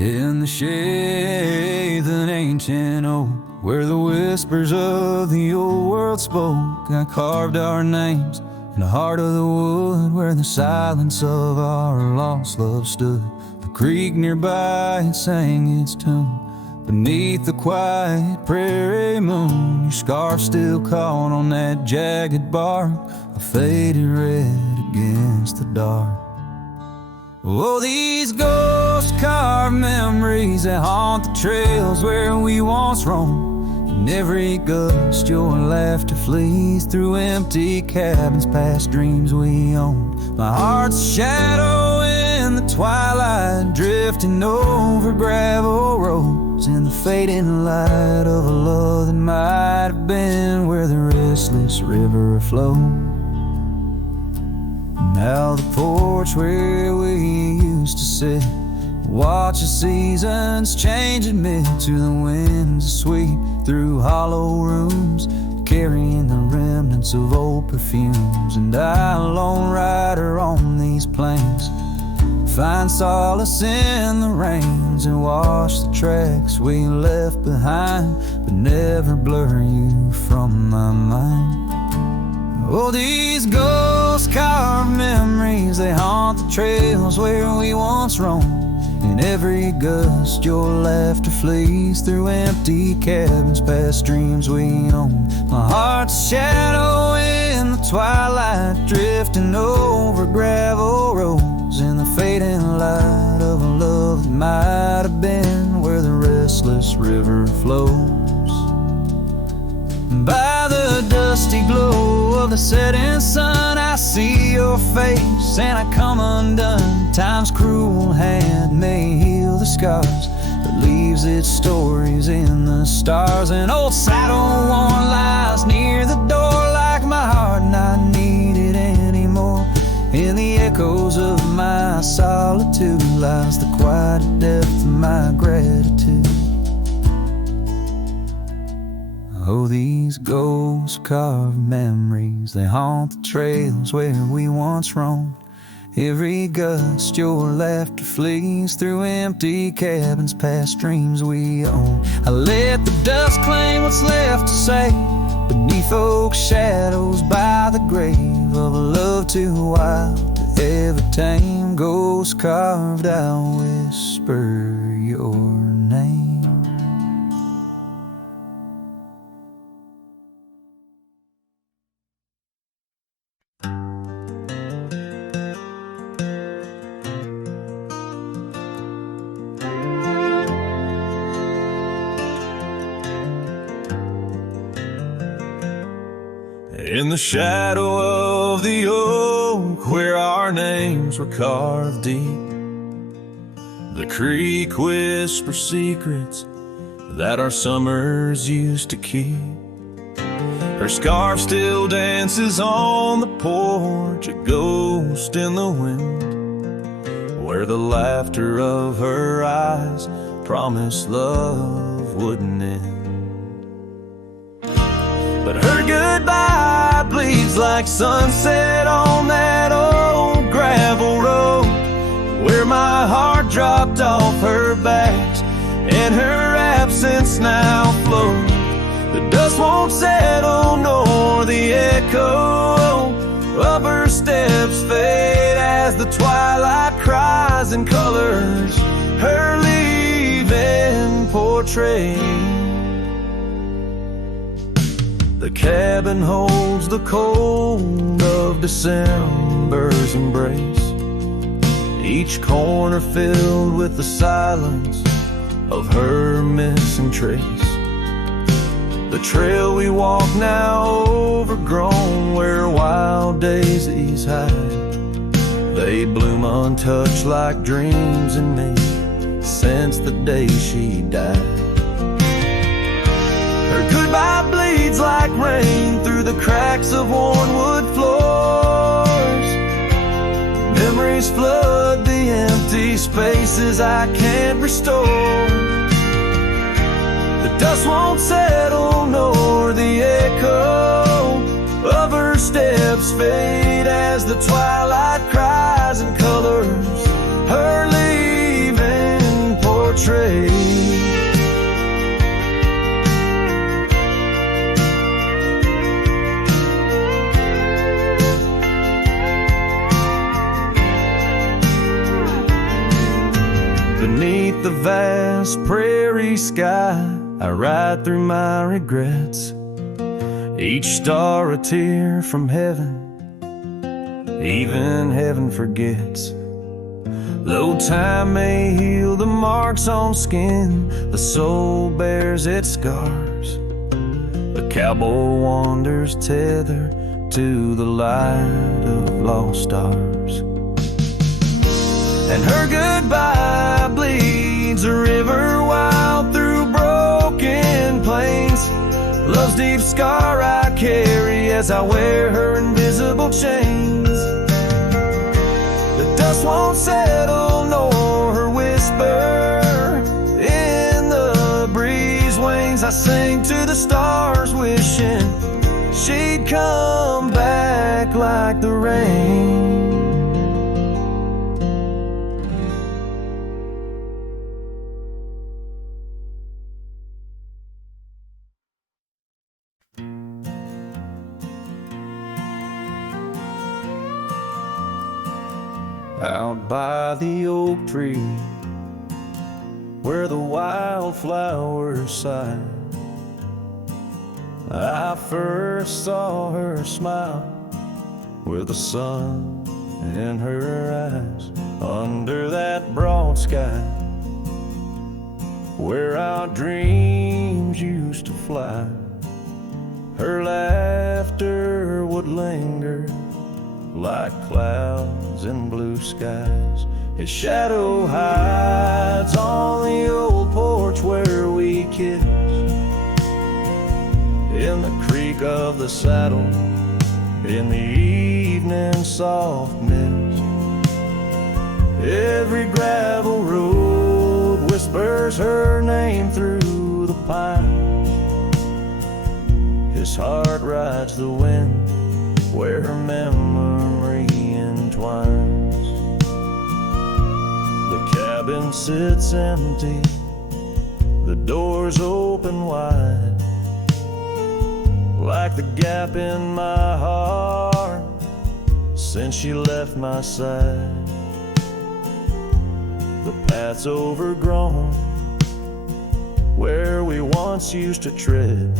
In the shade of an ancient oak, where the whispers of the old world spoke, I carved our names in the heart of the wood, where the silence of our lost love stood. The creek nearby, it sang its tune beneath the quiet prairie moon. Your scarf still caught on that jagged bark, a faded red against the dark. Oh, these ghost-carved memories that haunt the trails where we once roamed. In every gust, your laughter flees through empty cabins past dreams we owned. My heart's a shadow in the twilight, drifting over gravel roads in the fading light of a love that might have been where the restless river flowed. Now the porch where we used to sit, watch the seasons change amid to the winds that sweep through hollow rooms, carrying the remnants of old perfumes. And I, lone rider on these plains, find solace in the rains and wash the tracks we left behind, but never blur you from my mind. Oh, these ghost-carved memories, they haunt the trails where we once roamed. In every gust, your laughter flees through empty cabins past dreams we owned. My heart's a shadow in the twilight, drifting over gravel roads in the fading light of a love that might have been where the restless river flows. By the dusty glow of the setting sun, I see your face and I come undone. Time's cruel hand may heal the scars, but leaves its stories in the stars. An old saddle worn lies near the door, like my heart not needed anymore. In the echoes of my solitude lies the quiet depth of my gratitude. Oh, these ghost-carved memories, they haunt the trails where we once roamed. Every gust, your laughter flees through empty cabins past dreams we own. I let the dust claim what's left to say beneath oak shadows by the grave of a love too wild to ever tame. Ghost-carved, I'll whisper your name. In the shadow of the oak, where our names were carved deep, the creek whispers secrets that our summers used to keep. Her scarf still dances on the porch, a ghost in the wind, where the laughter of her eyes promised love wouldn't end. But her goodbye bleeds like sunset on that old gravel road, where my heart dropped off her back and her absence now flows. The dust won't settle nor the echo of her steps fade as the twilight cries and colors her leaving portray. The cabin holds the cold of December's embrace, each corner filled with the silence of her missing trace. The trail we walk now overgrown, where wild daisies hide. They bloom untouched like dreams in me since the day she died. Her goodbye bleeds like rain through the cracks of worn wood floors. Memories flood the empty spaces I can't restore. The dust won't settle nor the echo of her steps fade as the twilight cries and colors her leaving portray. portrait. Beneath the vast prairie sky, I ride through my regrets. Each star a tear from heaven, even heaven forgets. Though time may heal the marks on skin, the soul bears its scars. The cowboy wanders tethered to the light of lost stars. And her goodbye bleeds a river wild through broken plains. Love's deep scar I carry as I wear her invisible chains. The dust won't settle nor her whisper in the breeze wings. I sing to the stars wishing she'd come back like the rain. Out by the oak tree, where the wildflowers sigh, I first saw her smile with the sun in her eyes. Under that broad sky, where our dreams used to fly, her laughter would linger like clouds in blue skies. His shadow hides on the old porch where we kissed, in the creak of the saddle, in the evening soft mist. Every gravel road whispers her name through the pines. His heart rides the wind where her memory entwines. The cabin sits empty, the doors open wide, like the gap in my heart since she left my side. The path's overgrown where we once used to tread,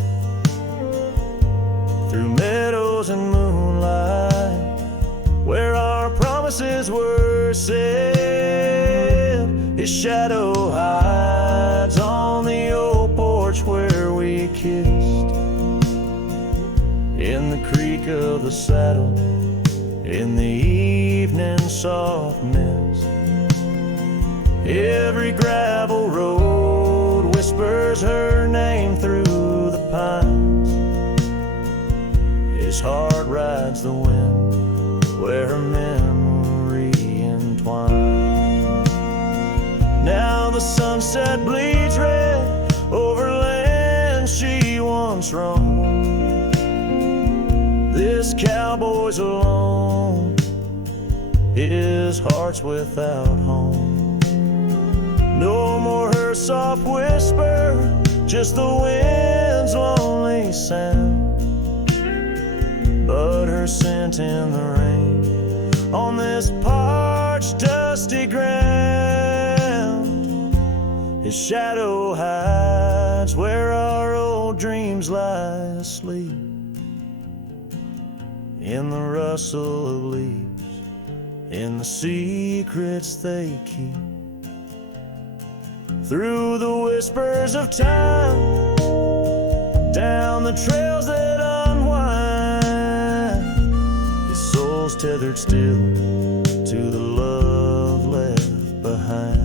through meadows and moonlight, where our promises were said. His shadow hides on the old porch where we kissed, in the creak of the saddle, in the evening soft mist. Every gravel road whispers her name through the pines. His heart rides the wind where her memory entwines. Now the sunset bleeds red over land she once roamed. This cowboy's alone, his heart's without home. No more her soft whisper, just the wind's lonely sound. But her scent in the rain on this parched, dusty ground. His shadow hides where our old dreams lie asleep, in the rustle of leaves, in the secrets they keep. Through the whispers of time, down the trails that unwind, his soul's tethered still to the love left behind.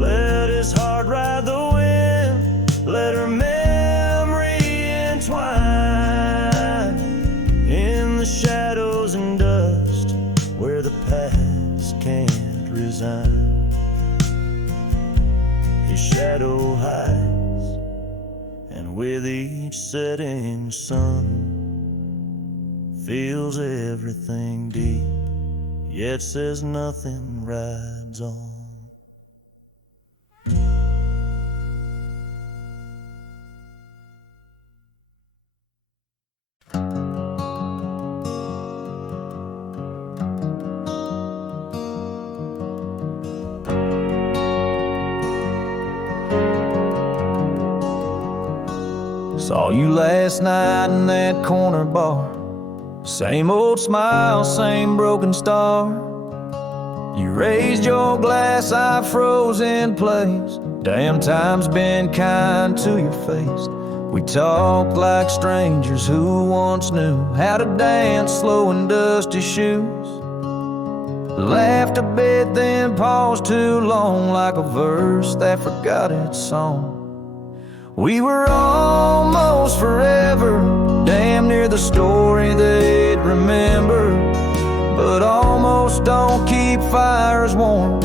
Let his heart ride the wind, let her memory entwine, in the shadows and dust where the past can't resign. His shadow hides, and with each setting sun, feels everything deep, yet says nothing, rides on. Saw you last night in that corner bar. Same old smile, same broken star. You raised your glass, I froze in place. Damn, time's been kind to your face. We talked like strangers who once knew how to dance slow in dusty shoes. Laughed a bit, then paused too long, like a verse that forgot its song. We were almost forever, damn near the story they'd remember. But almost don't keep fires warm,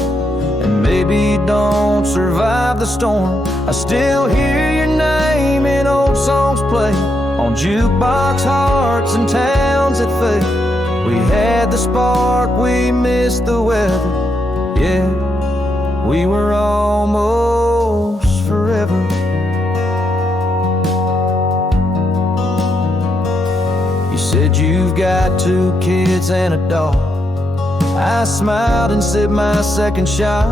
and maybe don't survive the storm. I still hear your name in old songs play on jukebox hearts and towns that fade. We had the spark, we missed the weather. Yeah, we were almost forever. You said you've got 2 kids and a dog. I smiled and sipped my second shot.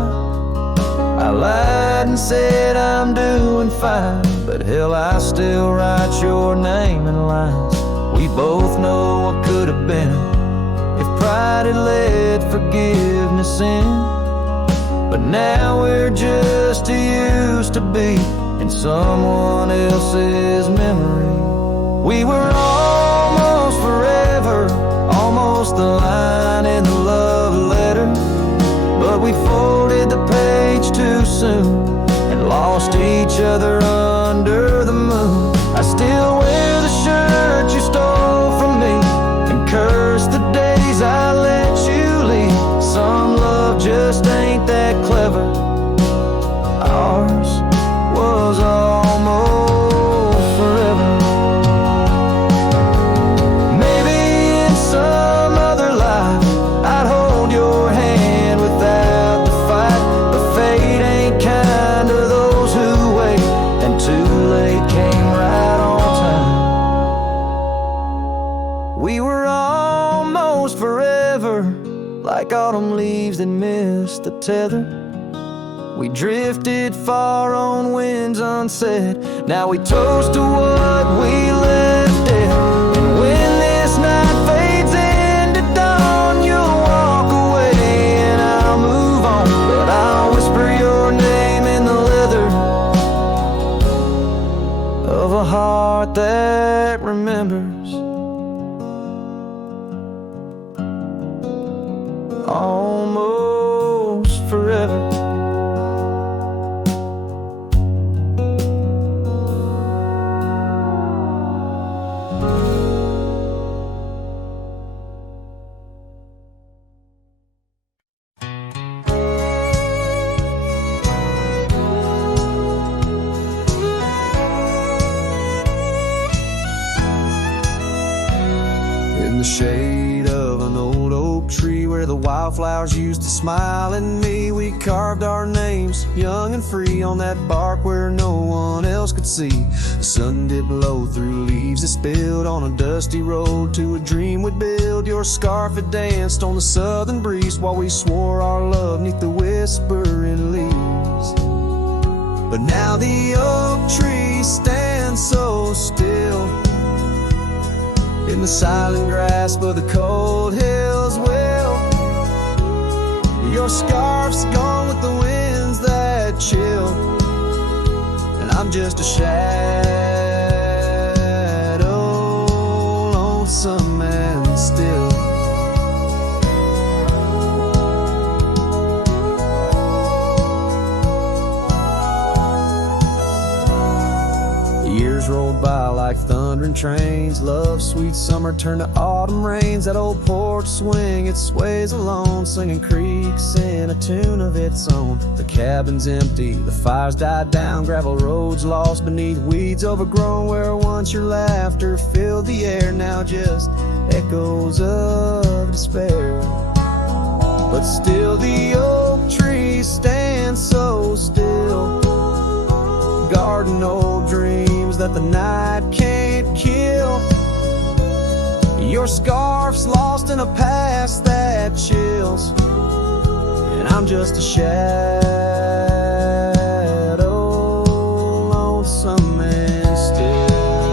I lied and said I'm doing fine, but hell, I still write your name in lines. We both know what could have been if pride had let forgiveness in. But now we're just too used to be in someone else's memory. We were almost forever, almost the line in the love letter. But we folded the page too soon and lost each other under the moon. I still wear the shirt you stole from me and curse the days I let you leave. Some love just ain't that clever. Ours was almost forever. Maybe in some other life I'd hold your hand without the fight, but fate ain't kind to those who wait, and too late came right on time. We were almost forever, like autumn leaves that missed the tether. We drifted far on winds unsaid. Now we toast to what we left dead. And when this night fades into dawn, you'll walk away and I'll move on. But I'll whisper your name in the leather of a heart that remembers. Almost forever. In the shade of an old oak tree where the wildflowers used to smile at me, we carved our names, young and free, on that bark where no one else could see. The sun dipped low through leaves that spilled on a dusty road to a dream we'd build. Your scarf had danced on the southern breeze while we swore our love neath the whispering leaves. But now the oak tree stands so still in the silent grasp of the cold hills. Well, your scarf's gone with the winds that chill, and I'm just a shadow, lonesome and still. Years rolled by like thundering trains. Love's sweet summer turned to autumn rains. That old porch swing, it sways alone, singing creaks in a tune of its own. The cabin's empty, the fire's died down, gravel roads lost beneath weeds overgrown. Where once your laughter filled the air, now just echoes of despair. But still the oak tree stands so still, guarding old dreams that the night can't kill. Your scarf's lost in a past that chills, and I'm just a shadow, lonesome and still.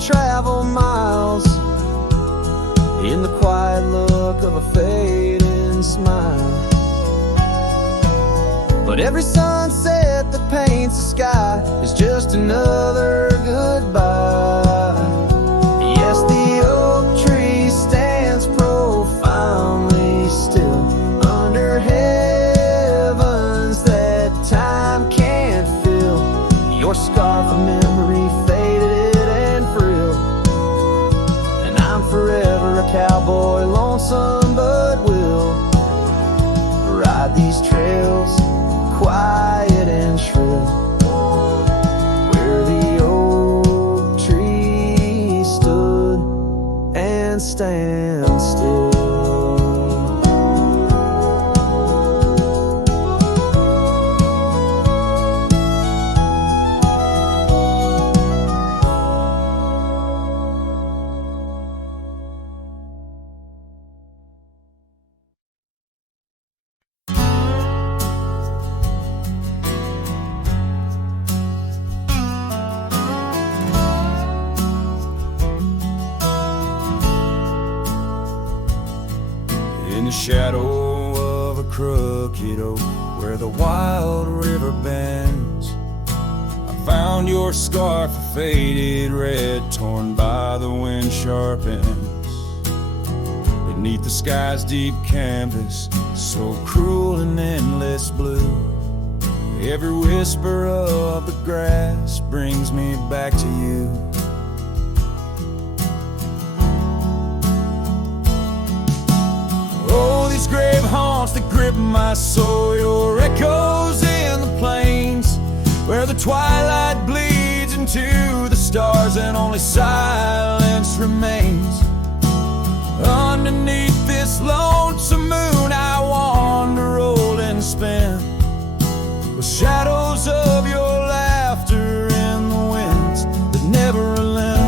travel miles in the quiet look of a fading smile. But every sunset that paints the sky is just another goodbye. Yes, the oak tree stands profoundly still under heavens that time can't fill. Your scarf of memory faded and frilled, and I'm forever a cowboy, lonesome but will ride these trails quiet and shrill, where the oak tree stood and stands still. In the shadow of a crooked oak, where the wild river bends, I found your scarf, a faded red, torn by the wind sharp ends. Beneath the sky's deep canvas, so cruel and endless blue, every whisper of the grass brings me back to you. Grave haunts that grip my soul, your echoes in the plains, where the twilight bleeds into the stars and only silence remains. Underneath this lonesome moon I wander, roll and spin, with shadows of your laughter in the winds that never relent.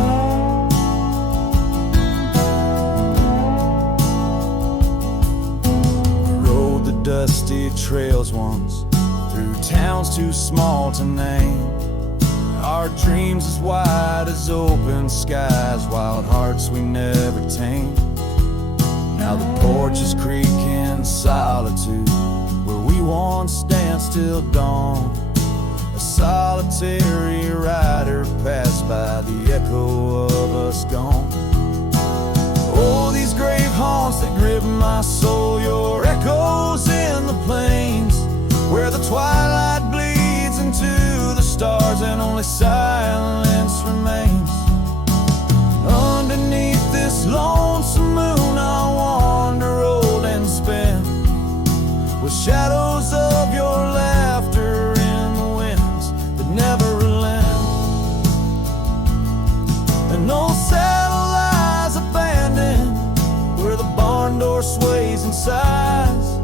Dusty trails once, through towns too small to name, our dreams as wide as open skies, wild hearts we never tamed. Now the porches creak in solitude, where we once danced till dawn. A solitary rider passed by, the echo of us gone. Oh, these grave haunts that grip my soul, your echoes in the plains, where the twilight bleeds into the stars and only silence remains. Underneath this lonesome moon I wander, old and spin, with shadows of your laughter in the winds that never relent. And no saddle lies abandoned, where the barn door sways and sighs.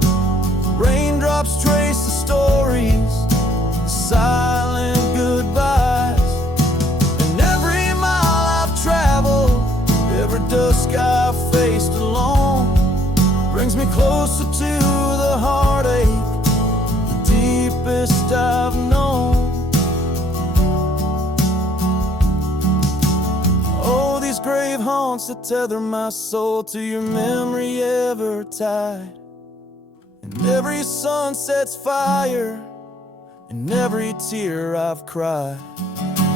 Raindrops trace the stories, the silent goodbyes. And every mile I've traveled, every dusk I've faced alone, brings me closer to the heartache, the deepest I've known. Oh, these grave haunts that tether my soul to your memory ever tied. And every sunset's fire, and every tear I've cried.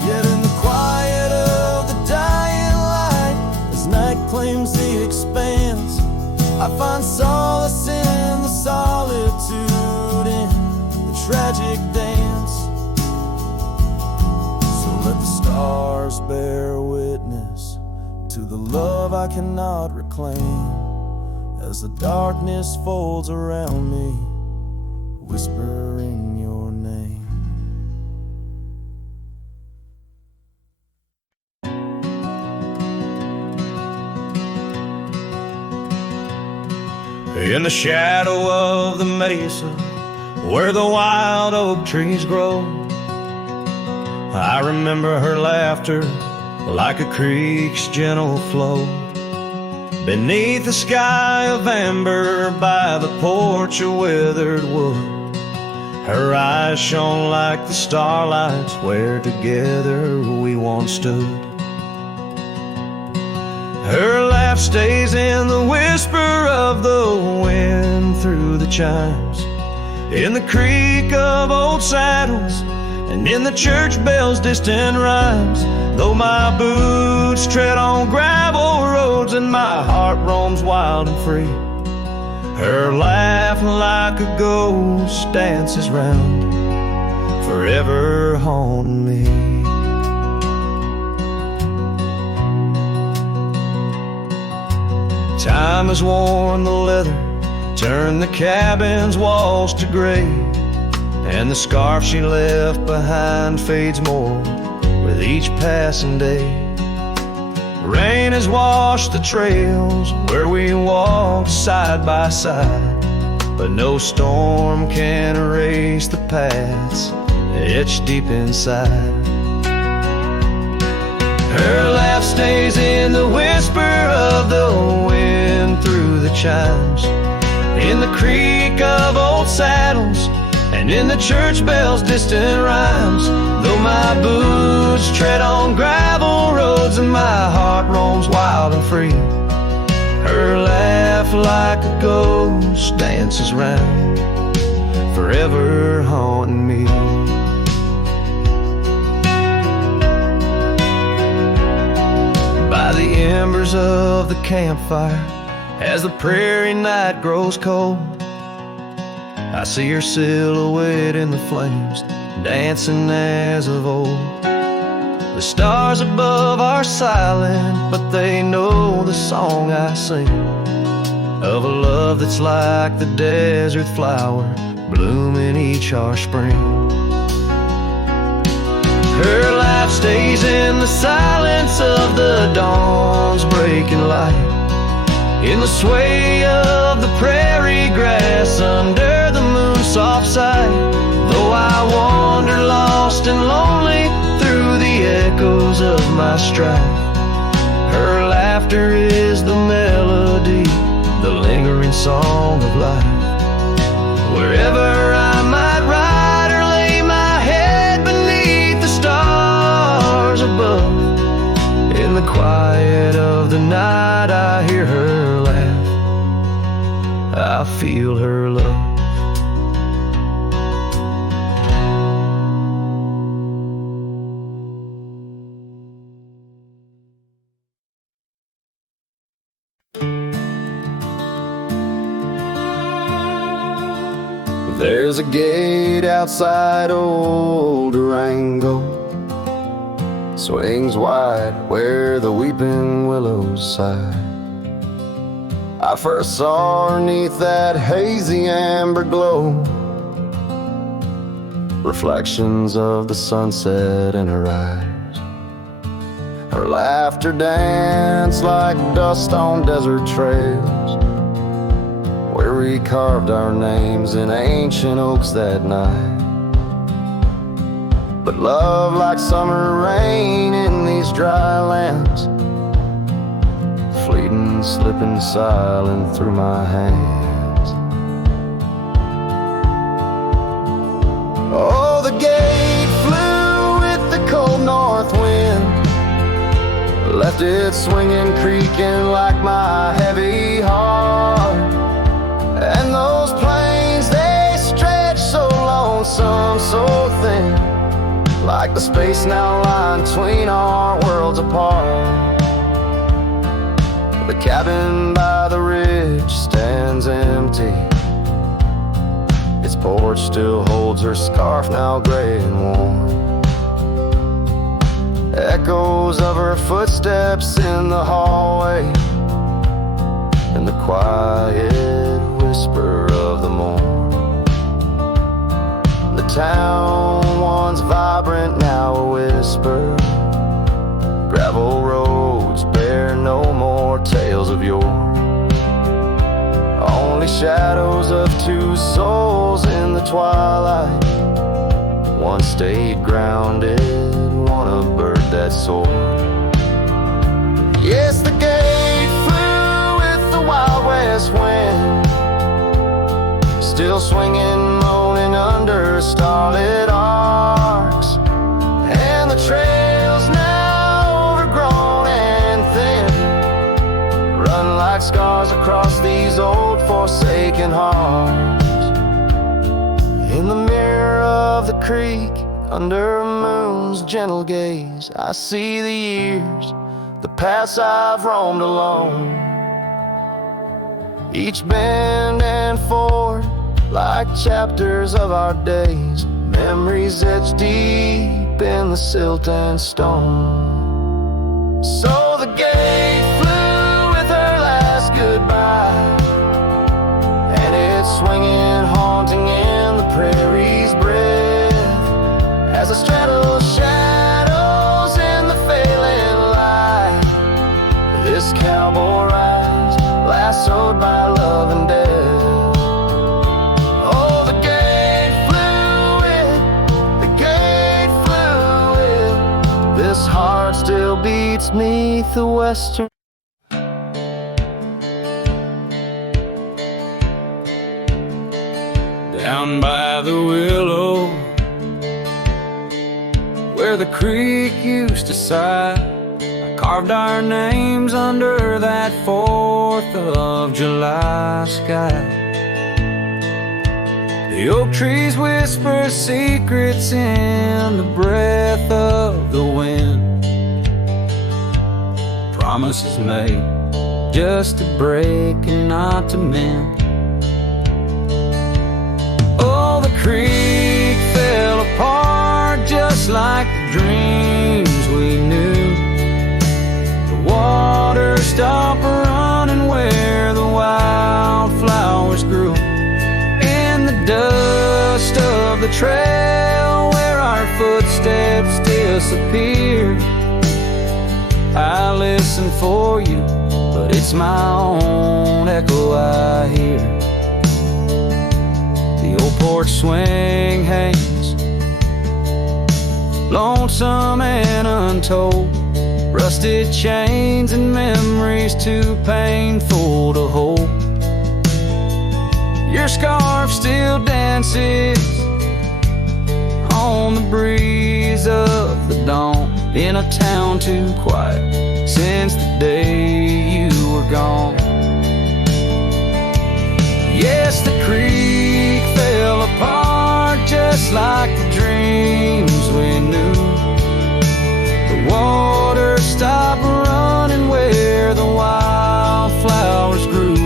Yet in the quiet of the dying light, as night claims the expanse, I find solace in the solitude, in the tragic dance. So let the stars bear witness to the love I cannot reclaim, as the darkness folds around me, whispering your name. In the shadow of the mesa, where the wild oak trees grow, I remember her laughter like a creek's gentle flow. Beneath the sky of amber, by the porch of withered wood, her eyes shone like the starlights where together we once stood. Her laugh stays in the whisper of the wind through the chimes, in the creak of old saddles, and in the church bells' distant rhymes. Though my boots tread on gravel roads and my heart roams wild and free, her laugh like a ghost dances round, forever haunting me. Time has worn the leather, turned the cabin's walls to gray, and the scarf she left behind fades more with each passing day. Rain has washed the trails where we walked side by side, but no storm can erase the paths etched deep inside. Her laugh stays in the whisper of the wind through the chimes, in the creak of old saddles, and in the church bells' distant rhymes. Though my boots tread on gravel roads and my heart roams wild and free, her laugh like a ghost dances round, forever haunting me. By the embers of the campfire, as the prairie night grows cold, I see her silhouette in the flames, dancing as of old. The stars above are silent, but they know the song I sing, of a love that's like the desert flower blooming each harsh spring. Her laugh stays in the silence of the dawn's breaking light, in the sway of the prairie grass under the moon's soft side. Though I wander lost and lonely through the echoes of my strife, her laughter is the melody, the lingering song of life. Wherever I might ride or lay my head beneath the stars above, in the quiet of the night I hear her laugh, I feel her love. There's a gate outside old Durango, swings wide where the weeping willows sigh. I first saw her 'neath that hazy amber glow, reflections of the sunset in her eyes. Her laughter danced like dust on desert trails, where we carved our names in ancient oaks that night. But love, like summer rain in these dry lands, fleeting, slipping silent through my hands. Oh, the gate flew with the cold north wind, left it swinging, creaking like my heavy heart. And those plains, they stretch so lonesome, so thin, like the space now lying between our worlds apart. The cabin by the ridge stands empty, its porch still holds her scarf, now gray and warm. Echoes of her footsteps in the hallway, and the quiet whisper of the morn. The town, once vibrant, now a whisper. Gravel roads bear no more tales of yore, only shadows of two souls in the twilight. One stayed grounded, one a bird that soared. Yes, the gate flew with the Wild West wind, still swinging, moaning under starlit arcs. And the trails now overgrown and thin, forsaken hearts. In the mirror of the creek, under a moon's gentle gaze, I see the years, the paths I've roamed alone. Each bend and ford, like chapters of our days, memories etched deep in the silt and stone. So the gate flew with her last goodbye, and it's swinging, haunting in the prairie's breath, as I straddle shadows in the failing light. This cowboy rides, lassoed by love and death. Oh, the gate flew it. This heart still beats 'neath the western. Down by the willow, where the creek used to sigh, I carved our names under that 4th of July sky. The oak trees whisper secrets in the breath of the wind, promises made just to break and not to mend. Oh, the creek fell apart just like the dreams we knew. The water stopped running where the wildflowers grew. In the dust of the trail where our footsteps disappeared, I listen for you, but it's my own echo I hear. The old porch swing hangs, lonesome and untold, rusted chains and memories too painful to hold. Your scarf still dances on the breeze of the dawn, in a town too quiet since the day you were gone. Yes, the creek fell apart just like the dreams we knew. The water stopped running where the wildflowers grew.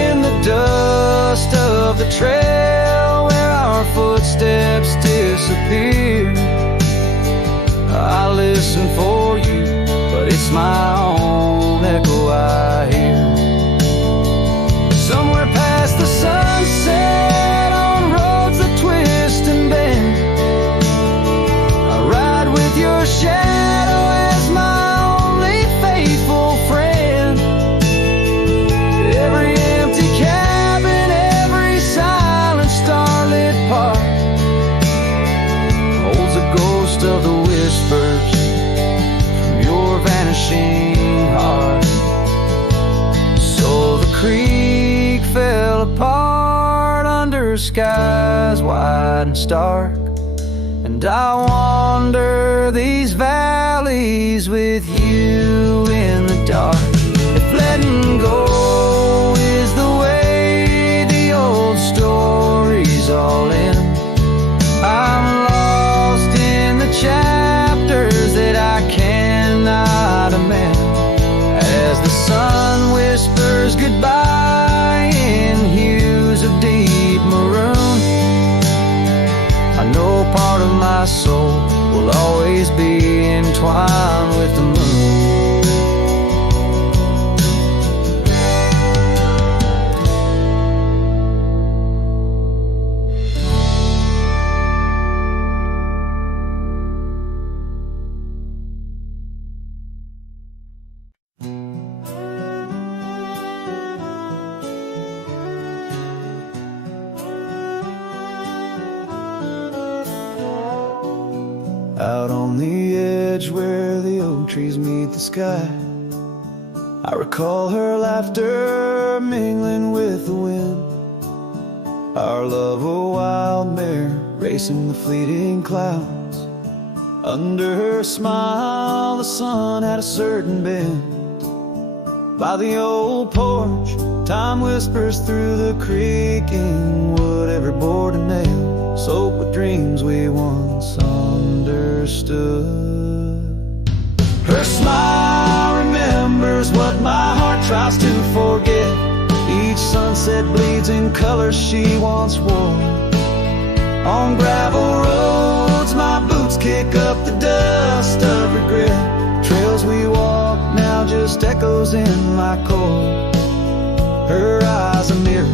In the dust of the trail where our footsteps disappeared, I listen for you, but it's my own echo I hear. Somewhere past the sunset, on roads that twist and bend, I ride with your shadow as my only faithful friend. Every empty cabin, every silent starlit park holds a ghost of the whispers from your vanishing heart. So the creek fell apart under skies wide and stark, and I wander these valleys with you in the dark. If letting go is the way the old stories all end, I'm lost in the chapters that I cannot amend. As the sun whispers goodbye in hues of deep maroon, I know part of my soul will always be entwined with the moon. Out on the edge where the oak trees meet the sky, I recall her laughter mingling with the wind. Our love a wild mare racing the fleeting clouds. Under her smile the sun had a certain bend. By the old porch Time whispers through the creaking wood, every board and nail soaked with dreams we once understood. Her smile remembers what my heart tries to forget. Each sunset bleeds in colors she once wore. On gravel roads my boots kick up the dust of regret. Trails we walk now just echoes in my core. Her eyes a mirror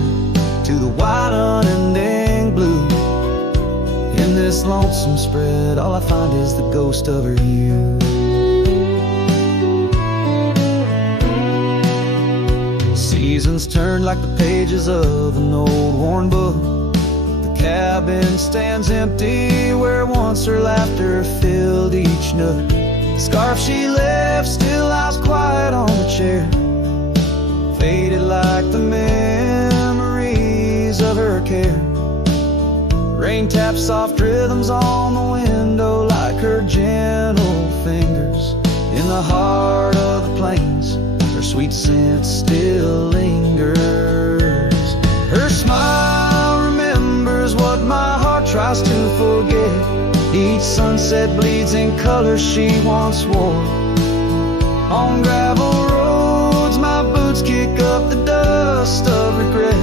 to the wide unending blue. In this lonesome spread all I find is the ghost of her youth. Seasons turn like the pages of an old worn book. The cabin stands empty where once her laughter filled each nook. The scarf she left still lies quiet on the chair, faded like the memories of her care. Rain taps soft rhythms on the window like her gentle fingers. In the heart of the plains her sweet scent still lingers. Her smile remembers what my heart tries to forget. Each sunset bleeds in colors she once wore. On gravel roads my boots kick up the dust of regret.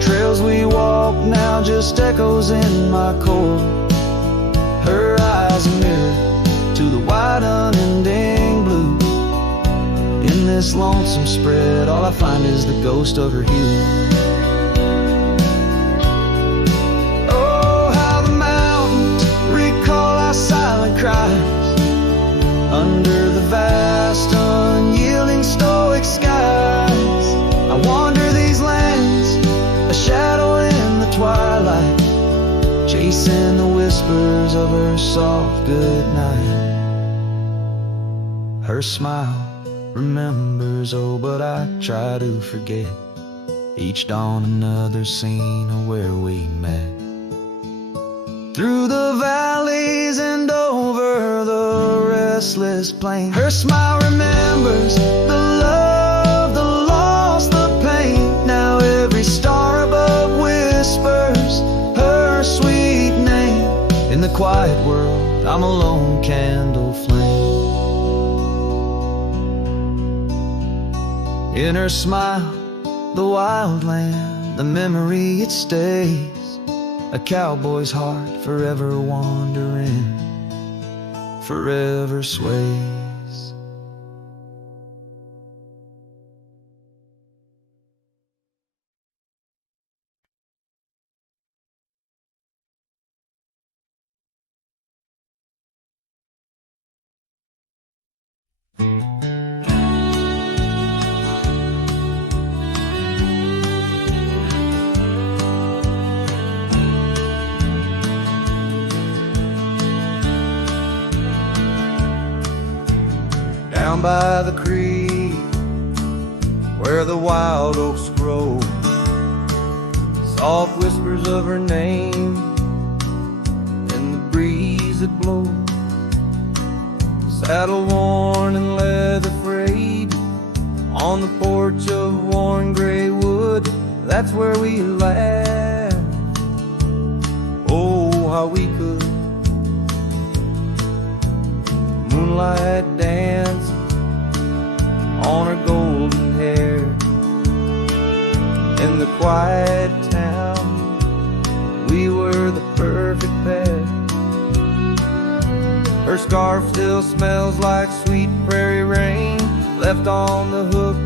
Trails we walk now just echoes in my core. Her eyes a mirror to the wide unending blue. In this lonesome spread all I find is the ghost of her hue. Oh, how the mountains recall our silent cries under the vast unyielding stoic skies. I wander these lands, a shadow in the twilight, chasing the whispers of her soft goodnight. Her smile remembers, oh, but I try to forget. Each dawn another scene of where we met. Through the valleys and over the restless plain, her smile remembers the love, the loss, the pain. Now every star above whispers her sweet name. In the quiet world I'm a lone candle flame. In her smile, the wild land, the memory it stays. A cowboy's heart forever wandering, forever sways. Down by the creek where the wild oaks grow, soft whispers of her name in the breeze that blows. Saddle worn and leather frayed on the porch of worn gray wood, that's where we laughed. Oh, how we could. Moonlight dance on her golden hair. In the quiet town we were the perfect pair. Her scarf still smells like sweet prairie rain, left on the hook,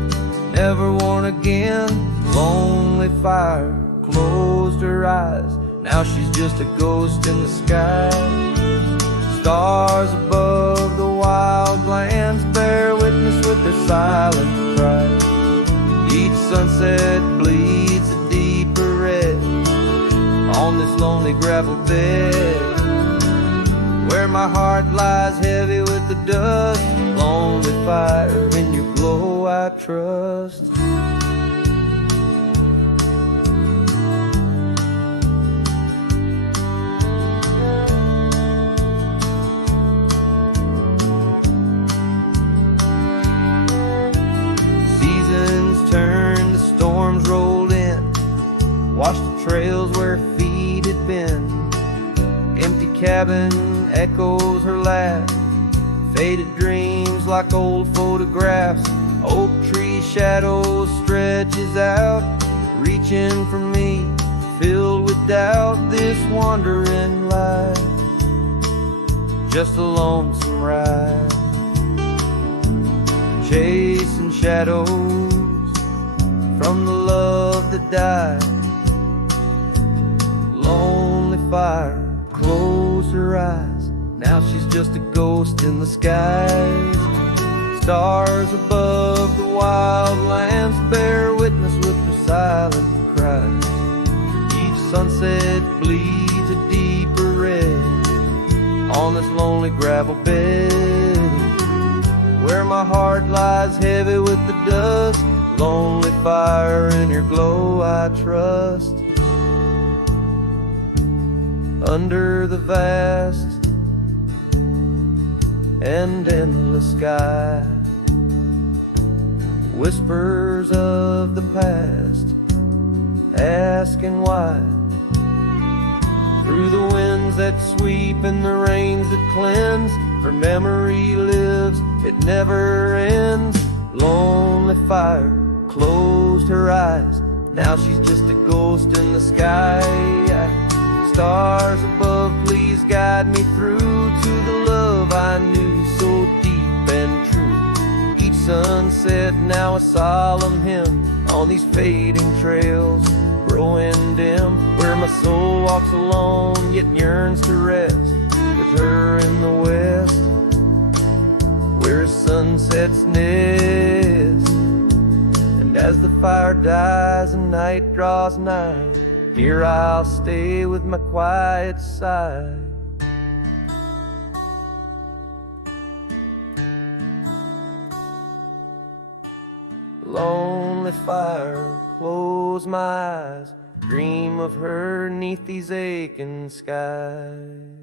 never worn again. Lonely fire closed her eyes, now she's just a ghost in the sky. Stars above the wild lands bear witness with their silent cry. Each sunset bleeds a deeper red on this lonely gravel bed, where my heart lies heavy with the dust. Lonely fire, in your glow I trust. echoes her laugh. Faded dreams like old photographs. Oak tree shadows stretches out, reaching for me, filled with doubt. This wandering life, just a lonesome ride, chasing shadows from the love that died. Lonely fire closed her eyes, now she's just a ghost in the skies. Stars above the wildlands bear witness with their silent cries. Each sunset bleeds a deeper red on this lonely gravel bed, where my heart lies heavy with the dust. Lonely fire, in your glow I trust. Under the vast and endless sky, whispers of the past, asking why. Through the winds that sweep and the rains that cleanse, her memory lives, it never ends. Lonely fire closed her eyes, now she's just a ghost in the sky. Stars above, please guide me through to the love I knew so deep and true. Each sunset now a solemn hymn on these fading trails growing dim, where my soul walks alone yet yearns to rest with her in the west, where sunsets nest. And as the fire dies and night draws nigh, here I'll stay with my quiet sigh. Lonely fire, close my eyes, dream of her 'neath these aching skies.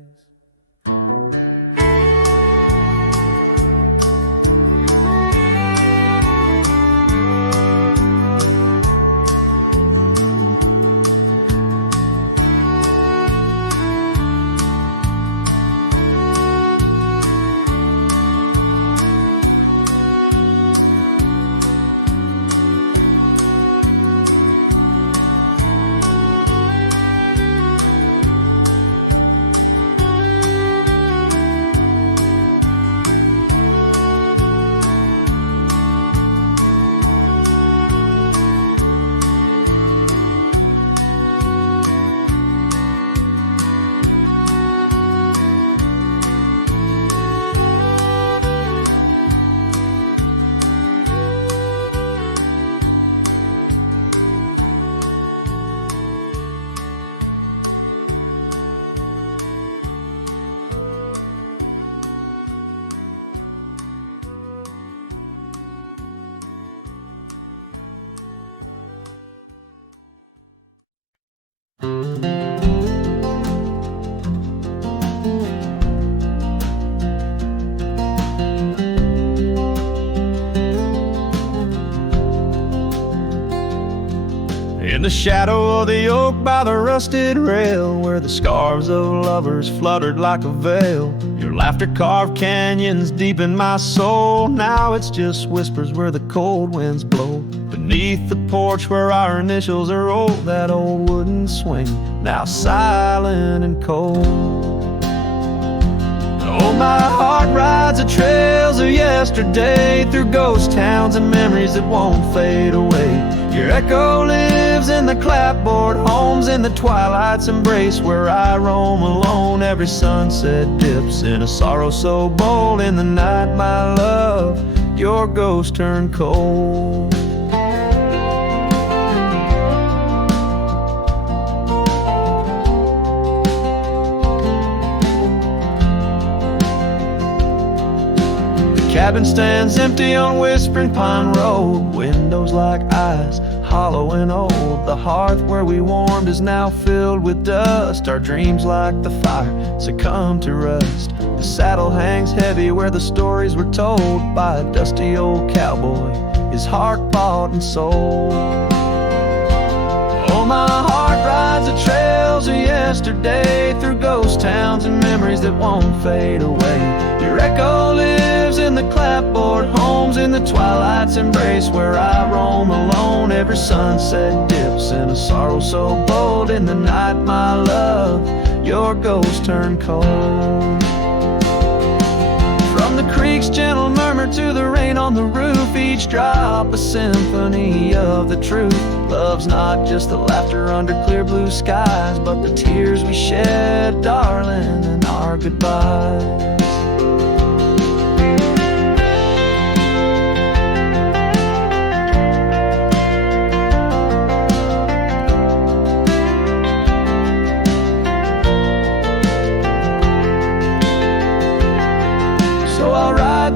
In the shadow of the oak by the rusted rail, where the scarves of lovers fluttered like a veil, your laughter carved canyons deep in my soul. Now it's just whispers where the cold winds blow. Beneath the porch where our initials are rolled, that old wooden swing, now silent and cold. Oh, my heart rides the trails of yesterday, through ghost towns and memories that won't fade away. Your echo lives in the clapboard homes, in the twilight's embrace where I roam alone. Every sunset dips in a sorrow so bold. In the night, my love, your ghost turned cold. Cabin stands empty on Whispering Pine Road, windows like eyes, hollow and old. The hearth where we warmed is now filled with dust. Our dreams like the fire succumb to rust. The saddle hangs heavy where the stories were told by a dusty old cowboy, his heart bought and sold. Oh, my heart rides the trails of yesterday, through ghost towns and memories that won't fade away. Your echo lives in the clapboard homes, in the twilight's embrace where I roam alone. Every sunset dips in a sorrow so bold. In the night, my love, your ghost turned cold. From the creek's gentle murmur to the rain on the roof, each drop a symphony of the truth. Love's not just the laughter under clear blue skies, but the tears we shed, darling, in our goodbyes.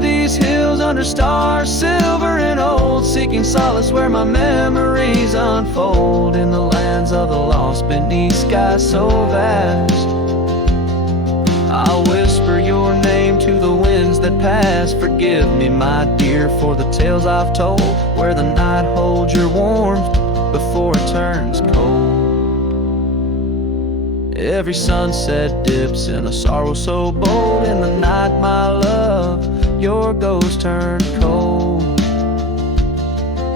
These hills under stars, silver and old, seeking solace where my memories unfold. In the lands of the lost, beneath skies so vast, I'll whisper your name to the winds that pass. Forgive me, my dear, for the tales I've told, where the night holds your warmth before it turns cold. Every sunset dips in a sorrow so bold. In the night, my love, your ghost turned cold.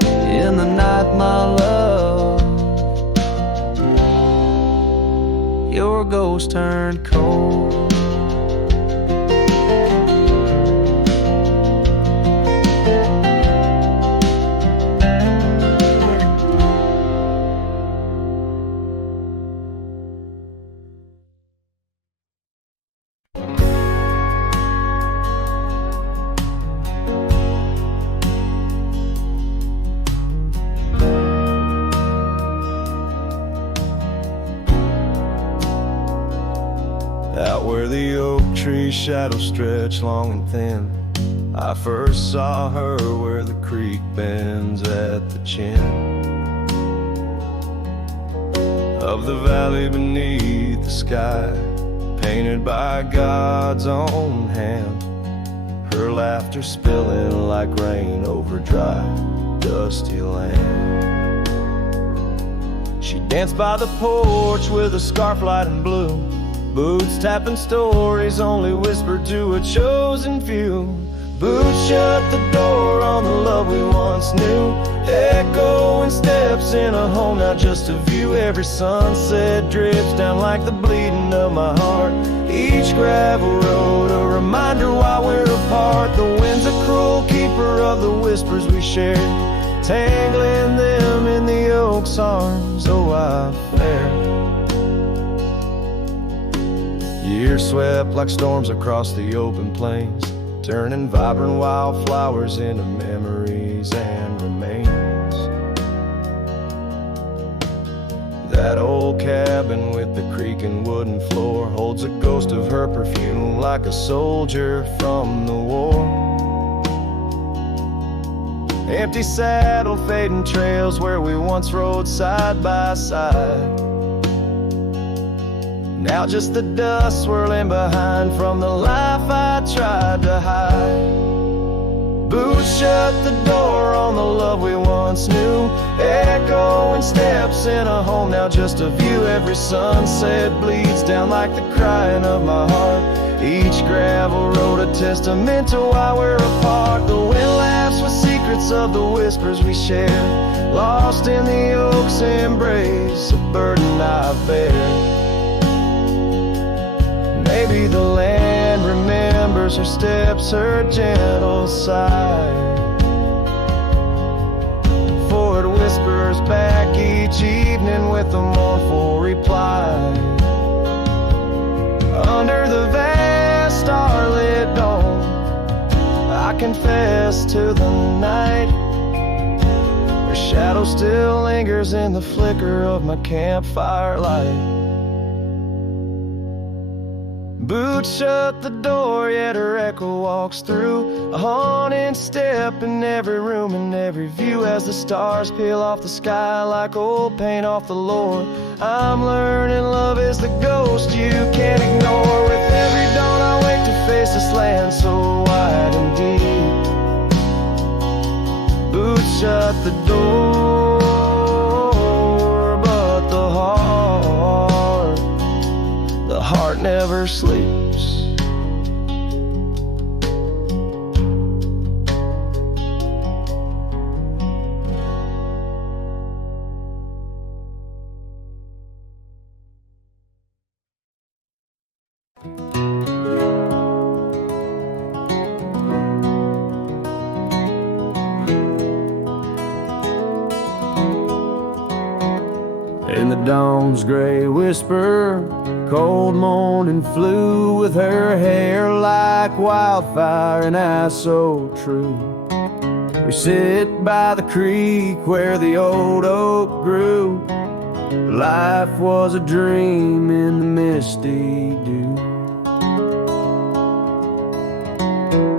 In the night, my love, your ghost turned cold. Out where the oak tree shadows stretch long and thin, I first saw her where the creek bends at the chin of the valley beneath the sky, painted by God's own hand. Her laughter spilling like rain over dry, dusty land. She danced by the porch with a scarf light and blue, boots tapping stories only whispered to a chosen few. Boots shut the door on the love we once knew, echoing steps in a home, not just a view. Every sunset drips down like the bleeding of my heart. Each gravel road a reminder why we're apart. The wind's a cruel keeper of the whispers we shared, tangling them in the oak's arms. Oh, I fared. Years swept like storms across the open plains, turning vibrant wildflowers into memories and remains. That old cabin with the creaking wooden floor holds a ghost of her perfume like a soldier from the war. Empty saddle, fading trails where we once rode side by side. Now just the dust swirling behind from the life I tried to hide. Boots shut the door on the love we once knew, echoing steps in a home, now just a view. Every sunset bleeds down like the crying of my heart. Each gravel road a testament to why we're apart. The wind laughs with secrets of the whispers we share, lost in the oak's embrace, a burden I bear. Maybe the land remembers her steps, her gentle sigh, for it whispers back each evening with a mournful reply. Under the vast starlit dome, I confess to the night, her shadow still lingers in the flicker of my campfire light. Boots shut the door, yet her echo walks through, a haunting step in every room and every view. As the stars peel off the sky like old paint off the lore, I'm learning love is the ghost you can't ignore. With every dawn I wake to face this land so wide and deep. Boots shut the door, but the town's gray whisper. Cold morning flew with her hair like wildfire and eyes so true. We sit by the creek where the old oak grew. Life was a dream in the misty dew.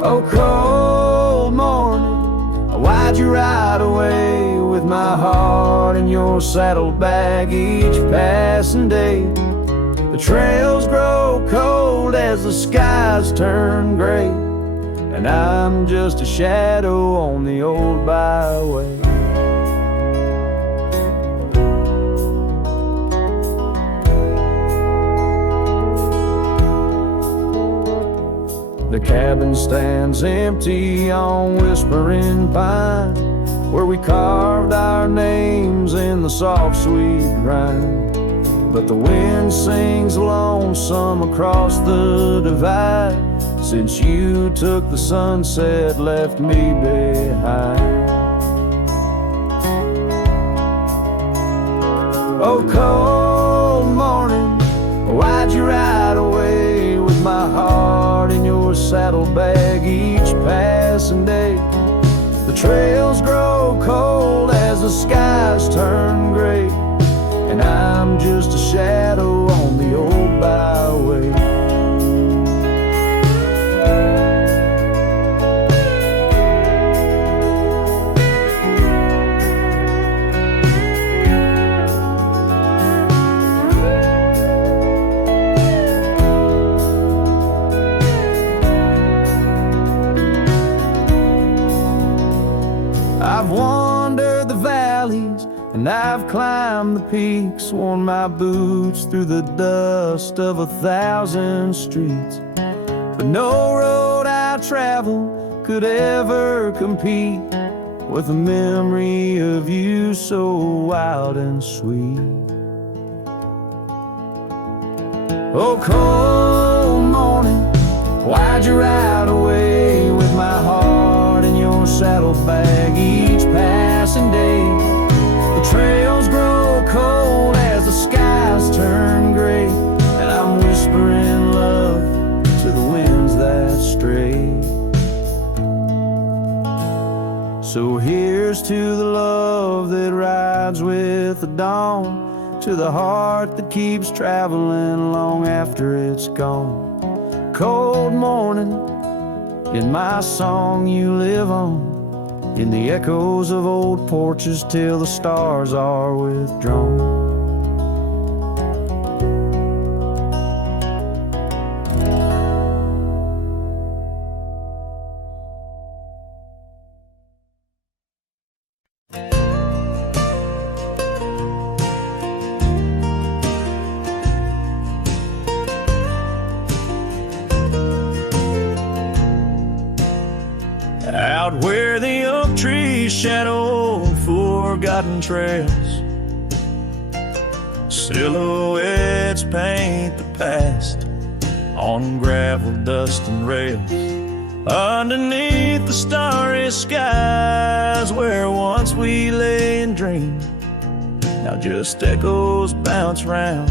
Oh, cold morning, why'd you ride away with my heart in your saddlebag each passing day? The trails grow cold as the skies turn gray, and I'm just a shadow on the old byway. The cabin stands empty on Whispering Pine, where we carved our names in the soft sweet rhyme. But the wind sings lonesome across the divide, since you took the sunset, left me behind. Oh, cold morning, why'd you ride away with my heart in your saddlebag each passing day? The trails grow cold as the skies turn gray, and I'm just a shadow on the old byway. I've wandered the valleys and I've climbed the peaks, worn my boots through the dust of 1,000 streets. But no road I travel could ever compete with the memory of you so wild and sweet. Oh, cold morning, why'd you ride away with my heart in your saddlebag each passing day? The trails grow cold as the skies turn gray, and I'm whispering love to the winds that stray. So here's to the love that rides with the dawn, to the heart that keeps traveling long after it's gone. Cold morning, in my song you live on, in the echoes of old porches till the stars are withdrawn. Out where the oak trees shadow forgotten trails, silhouettes paint the past on gravel, dust, and rails. Underneath the starry skies where once we lay and dreamed, now just echoes bounce round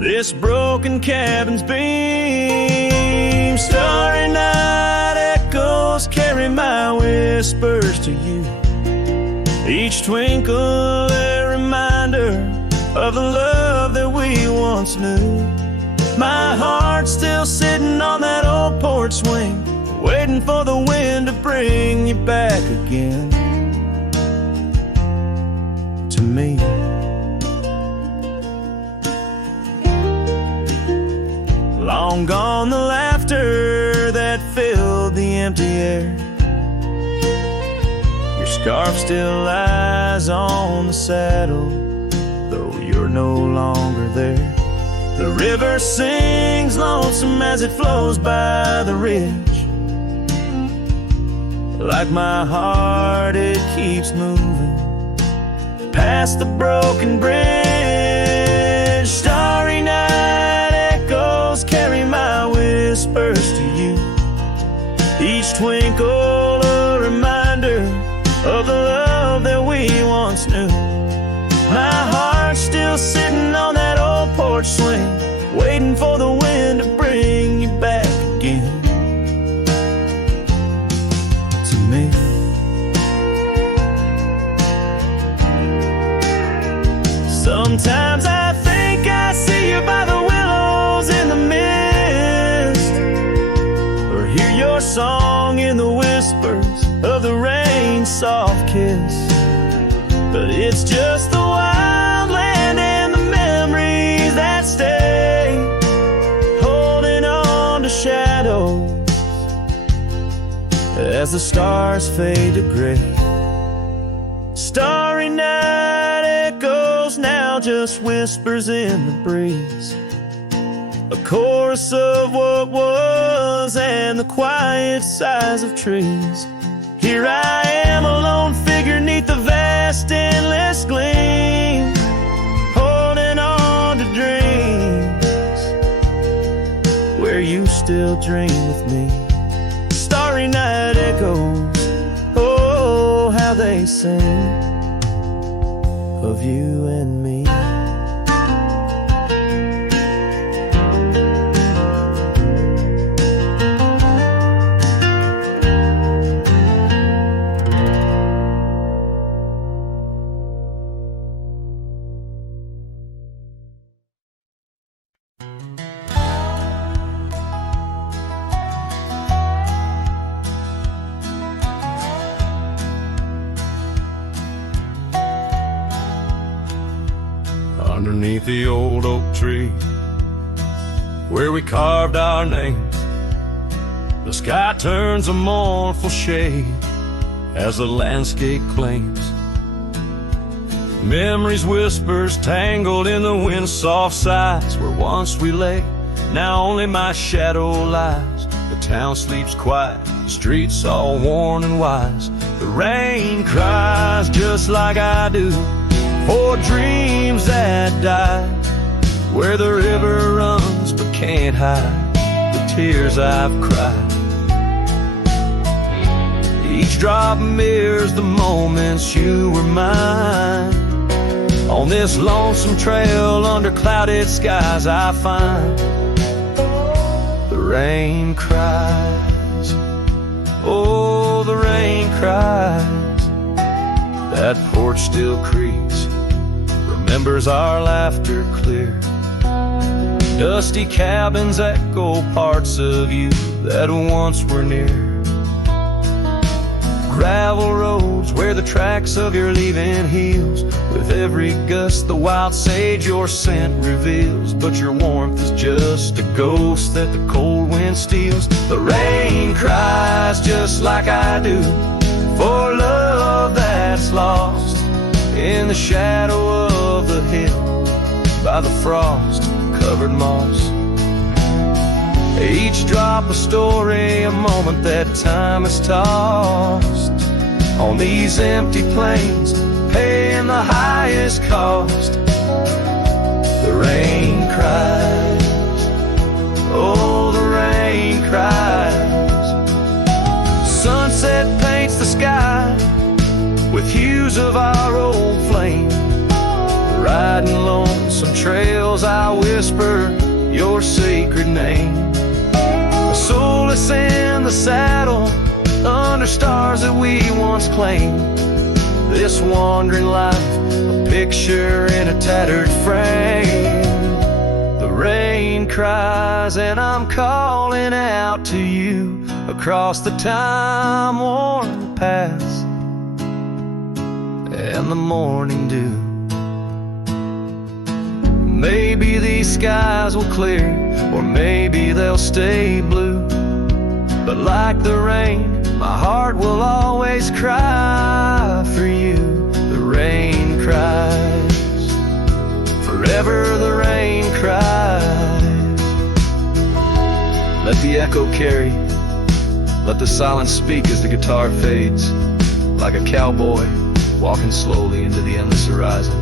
this broken cabin's beam. Starry night echoes carry my whispers to you, each twinkle a reminder of the love that we once knew. My heart's still sitting on that old porch swing, waiting for the wind to bring you back again to me. Long gone the laughter that filled the empty air, your scarf still lies on the saddle, though you're no longer there. The river sings lonesome as it flows by the ridge, like my heart it keeps moving past the broken bridge. Starry night echoes carry my whispers to you, each twinkle a reminder of the love that we once knew. My heart's still sitting waiting for the wind to bring you back again to me. Sometimes I think I see you by the willows in the mist, or hear your song in the whispers of the rain's soft kiss. But it's just the wild land and the memories that stay, holding on to shadows as the stars fade to gray. Starry night echoes now, just whispers in the breeze, a chorus of what was and the quiet sighs of trees. Here I am, a lone figure neath the vast endless gleam, holding on to dreams where you still dream with me. Starry night echoes, oh, how they sing of you and me. Underneath the old oak tree where we carved our names, the sky turns a mournful shade as the landscape claims. Memories, whispers tangled in the wind's soft sighs, where once we lay, now only my shadow lies. The town sleeps quiet, the streets all worn and wise. The rain cries just like I do for dreams that die, where the river runs but can't hide the tears I've cried. Each drop mirrors the moments you were mine. On this lonesome trail under clouded skies I find the rain cries, oh, the rain cries. That porch still creaks, remembers our laughter clear. Dusty cabins echo parts of you that once were near. Gravel roads where the tracks of your leaving heels. With every gust the wild sage your scent reveals, but your warmth is just a ghost that the cold wind steals. The rain cries just like I do for love that's lost in the shadow of the hill by the frost-covered moss. Each drop a story, a moment that time has tossed on these empty plains, paying the highest cost. The rain cries, oh, the rain cries. Sunset paints the sky with hues of our old flame. Riding lonesome trails I whisper your sacred name. Soulless in the saddle under stars that we once claimed. This wandering life, a picture in a tattered frame. The rain cries and I'm calling out to you across the time-worn paths and the morning dew. Maybe these skies will clear, or maybe they'll stay blue. But like the rain, my heart will always cry for you. The rain cries, forever the rain cries. Let the echo carry, let the silence speak as the guitar fades, like a cowboy walking slowly into the endless horizon.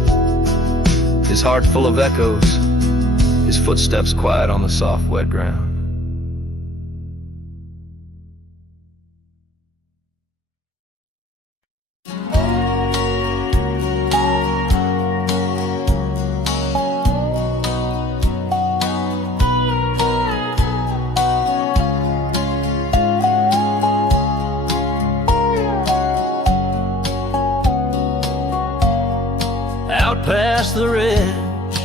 His heart full of echoes, his footsteps quiet on the soft wet ground. past the ridge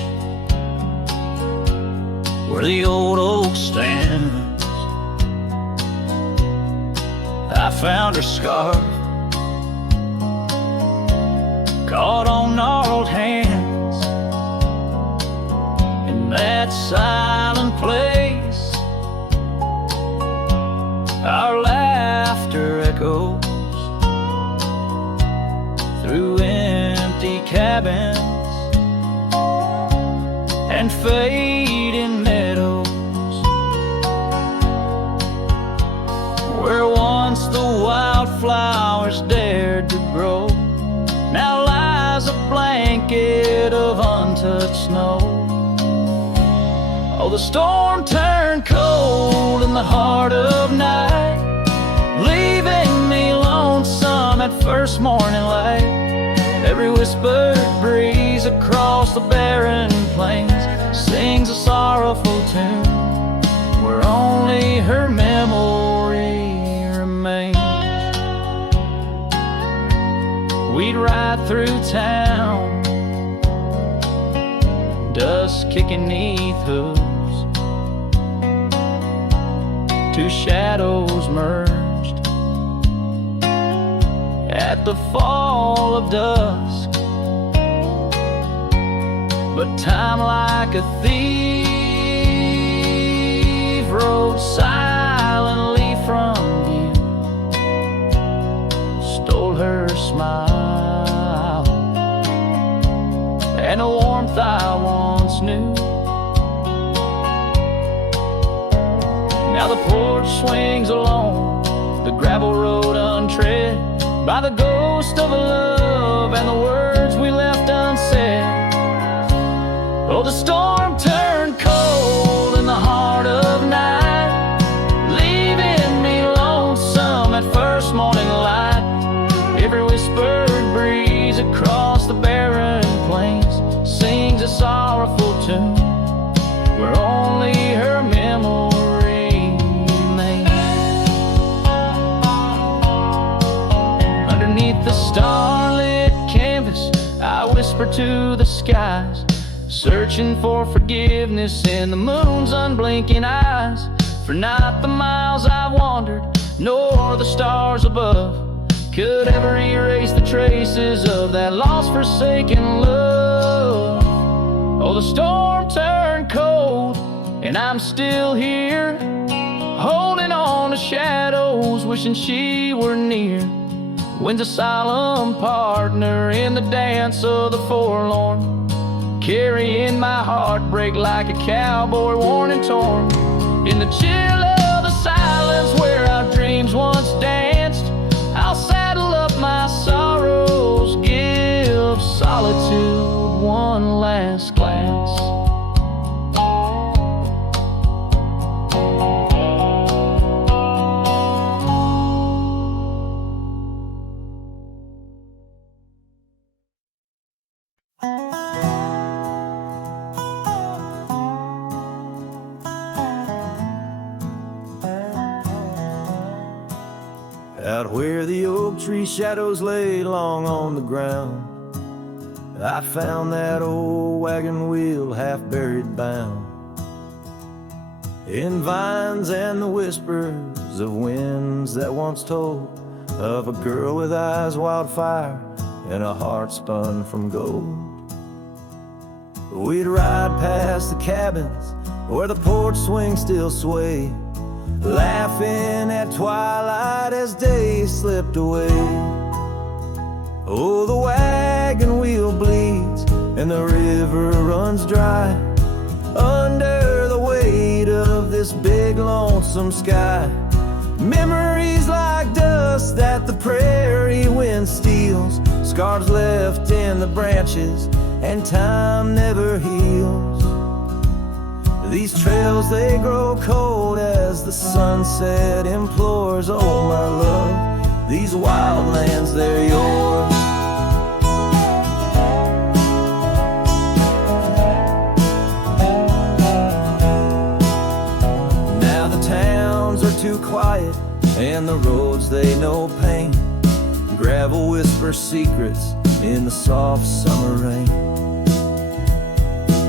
where the old oak stands, I found her scarf caught on gnarled hands in that silent place. Our laughter echoes through empty cabins and fading meadows, where once the wildflowers dared to grow, now lies a blanket of untouched snow. Oh, the storm turned cold in the heart of night, leaving me lonesome at first morning light. Every whispered breeze across the barren plains sings a sorrowful tune, where only her memory remains. We'd ride through town, dust kicking 'neath hooves, two shadows merged at the fall of dusk. But time, like a thief, rode silently from view, stole her smile and a warmth I once knew. Now the porch swings alone, the gravel road untread, by the ghost of a love and the words we left unsaid. Oh, the storm turned cold in the heart of night, leaving me lonesome at first morning light. Every whispered breeze across the barren plains sings a sorrowful tune, where only her memory remains. Underneath the starlit canvas, I whisper to the skies, searching for forgiveness in the moon's unblinking eyes. For not the miles I've wandered, nor the stars above, could ever erase the traces of that lost, forsaken love. Oh, the storm turned cold, and I'm still here, holding on to shadows, wishing she were near. Wind's a solemn partner in the dance of the forlorn, carrying my heartbreak like a cowboy worn and torn. In the chill of the silence where our dreams once danced, I'll saddle up my sorrows, give solitude one last glance. Out where the oak tree shadows lay long on the ground, I found that old wagon wheel half buried bound in vines and the whispers of winds that once told of a girl with eyes wildfire and a heart spun from gold. We'd ride past the cabins where the porch swings still sway, laughing at twilight as day slipped away. Oh, the wagon wheel bleeds and the river runs dry under the weight of this big lonesome sky. Memories like dust that the prairie wind steals, scars left in the branches and time never heals. These trails, they grow cold as the sunset implores. Oh, my love, these wild lands, they're yours. Now the towns are too quiet and the roads, they know pain. Gravel whispers secrets in the soft summer rain.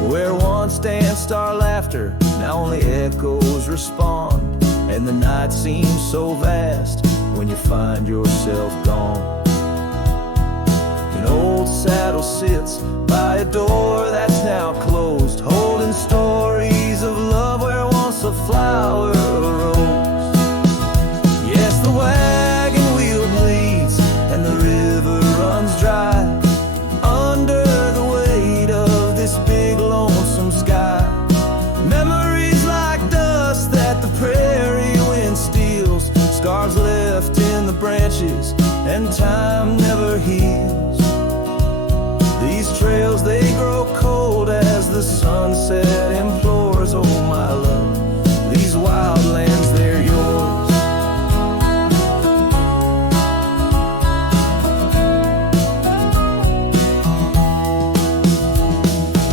Where once danced our laughter, now only echoes respond. And the night seems so vast when you find yourself gone. An old saddle sits by a door that's now closed, holding stories of love where once a flower arose. Yes, the wagon wheel bleeds and the river runs dry under the weight of this big lonesome sky. Memories like dust that the prairie wind steals, scars left in the branches and time never heals. These trails, they grow cold as the sunset implores. Oh my love, these wild lands, they're yours.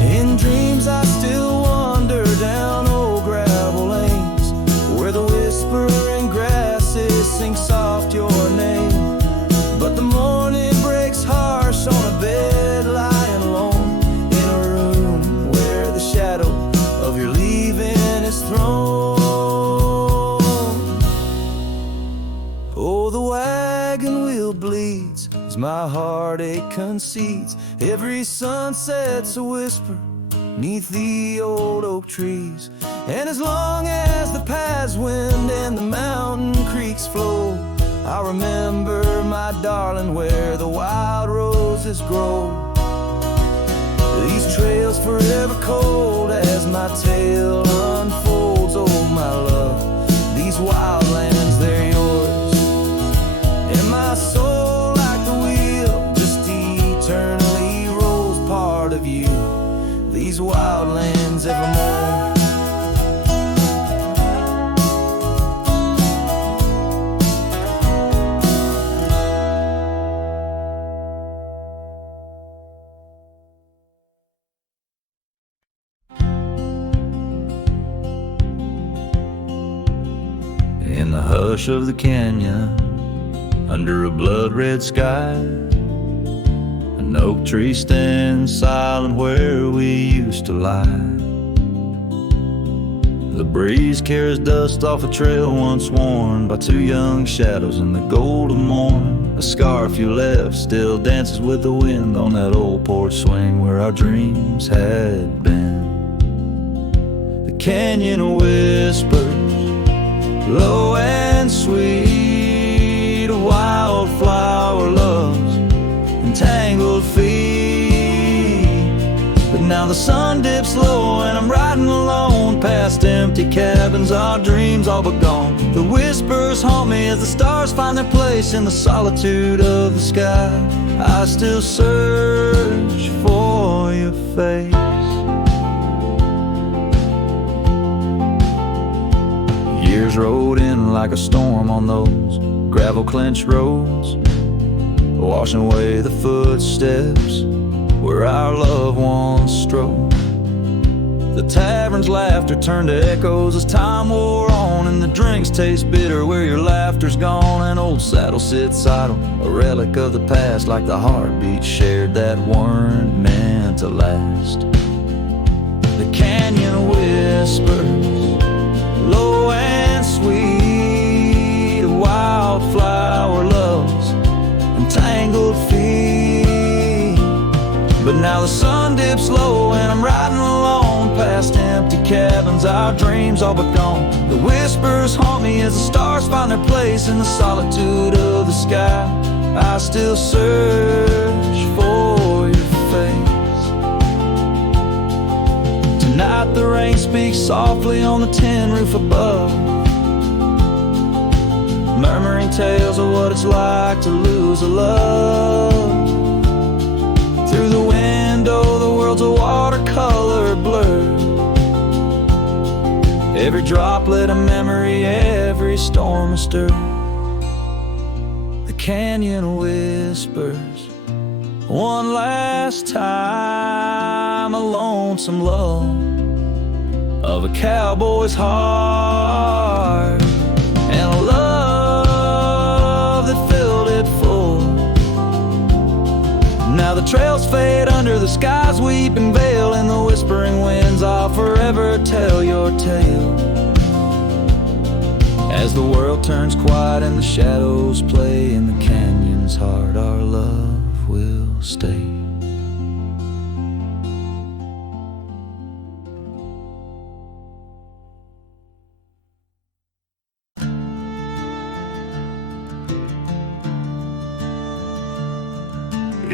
In dreams I still wander down old gravel lanes, where the whispering grasses sing soft your name. But the morning breaks harsh on a bed lying alone, in a room where the shadow of your leaving is thrown. Oh, the wagon wheel bleeds as my heartache concedes. Every sunset's a whisper neath the old oak trees. And as long as the paths wind and the mountain creeks flow, I'll remember my darling where the wild roses grow. These trails forever cold as my tale unfolds. Oh my love, these wild lands, they're yours. And my soul like the wheel just eternally rolls, part of you, these wild lands evermore. In the hush of the canyon, under a blood-red sky, an oak tree stands silent where we used to lie. The breeze carries dust off a trail once worn by two young shadows in the gold of morn. A scarf you left still dances with the wind on that old porch swing where our dreams had been. The canyon whispers, low and sweet, a wildflower loves entangled feet. But now the sun dips low and I'm riding alone past empty cabins, our dreams all but gone. The whispers haunt me as the stars find their place in the solitude of the sky. I still search for your face. Years rode in like a storm on those gravel clenched roads, washing away the footsteps where our loved ones strode. The tavern's laughter turned to echoes as time wore on, and the drinks taste bitter where your laughter's gone. An old saddle sits idle, a relic of the past, like the heartbeats shared that weren't meant to last. The canyon whispers, low and sweet, a wildflower loves entangled feet. But now the sun dips low and I'm riding alone past empty cabins, our dreams all but gone. The whispers haunt me as the stars find their place in the solitude of the sky. I still search for your face. Tonight the rain speaks softly on the tin roof above, murmuring tales of what it's like to lose a love. Through the window the world's a watercolor blur, every droplet a memory, every storm a stir. The canyon whispers one last time, a lonesome love of a cowboy's heart, and a love that filled it full. Now the trails fade under the sky's weeping veil, and the whispering wind I'll forever tell your tale. As the world turns quiet and the shadows play in the canyon's heart, our love will stay.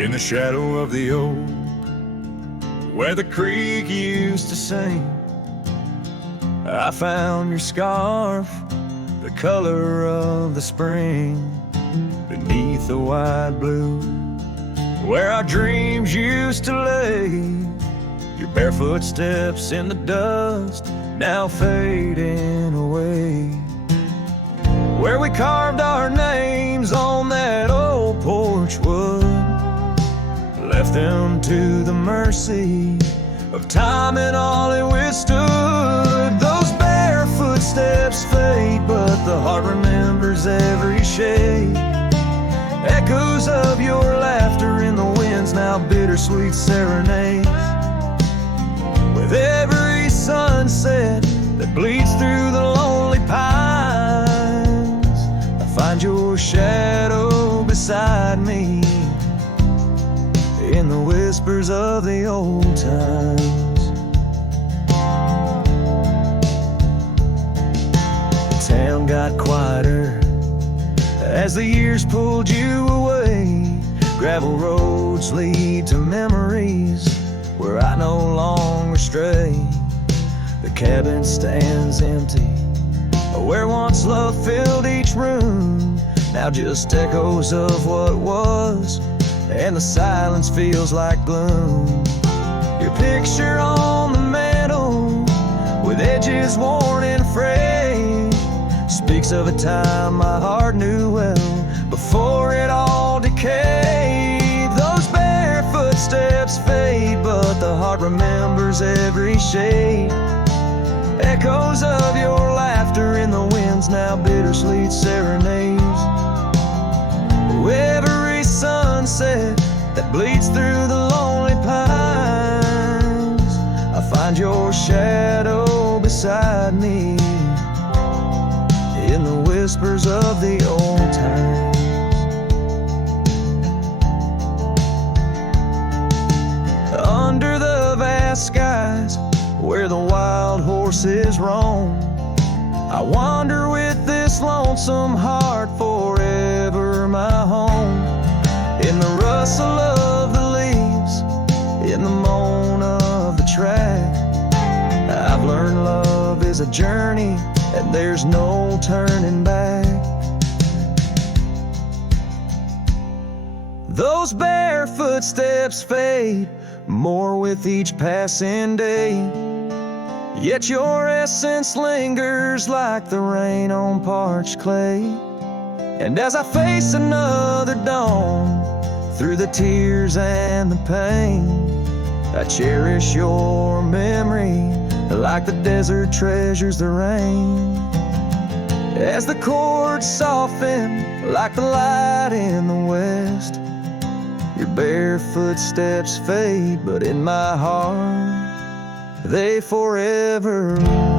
In the shadow of the oak, where the creek used to sing, I found your scarf, the color of the spring, beneath the wide blue, where our dreams used to lay. Your barefoot steps in the dust, now fading away. Where we carved our names on that old porch wood, left them to the mercy of time and all it withstood. Those bare footsteps fade, but the heart remembers every shade. Echoes of your laughter in the winds, now bittersweet serenades. With every sunset that bleeds through the lonely pines, I find your shadow beside me in the whispers of the old times. The town got quieter as the years pulled you away. Gravel roads lead to memories where I no longer stray. The cabin stands empty where once love filled each room, now just echoes of what was, and the silence feels like gloom. Your picture on the mantle, with edges worn and frayed, speaks of a time my heart knew well, before it all decayed. Those bare footsteps fade, but the heart remembers every shade. Echoes of your laughter in the winds, now bittersweet serenades. Every sunset that bleeds through the lonely pines, I find your shadow beside me in the whispers of the old times. Under the vast skies where the wild horses roam, I wander with this lonesome heart, forever my home. In the rustle of the leaves, in the moan of the track, I've learned love is a journey and there's no turning back. Those bare footsteps fade more with each passing day, yet your essence lingers like the rain on parched clay. And as I face another dawn, through the tears and the pain, I cherish your memory like the desert treasures the rain. As the chords soften like the light in the west, your bare footsteps fade, but in my heart they forever rest.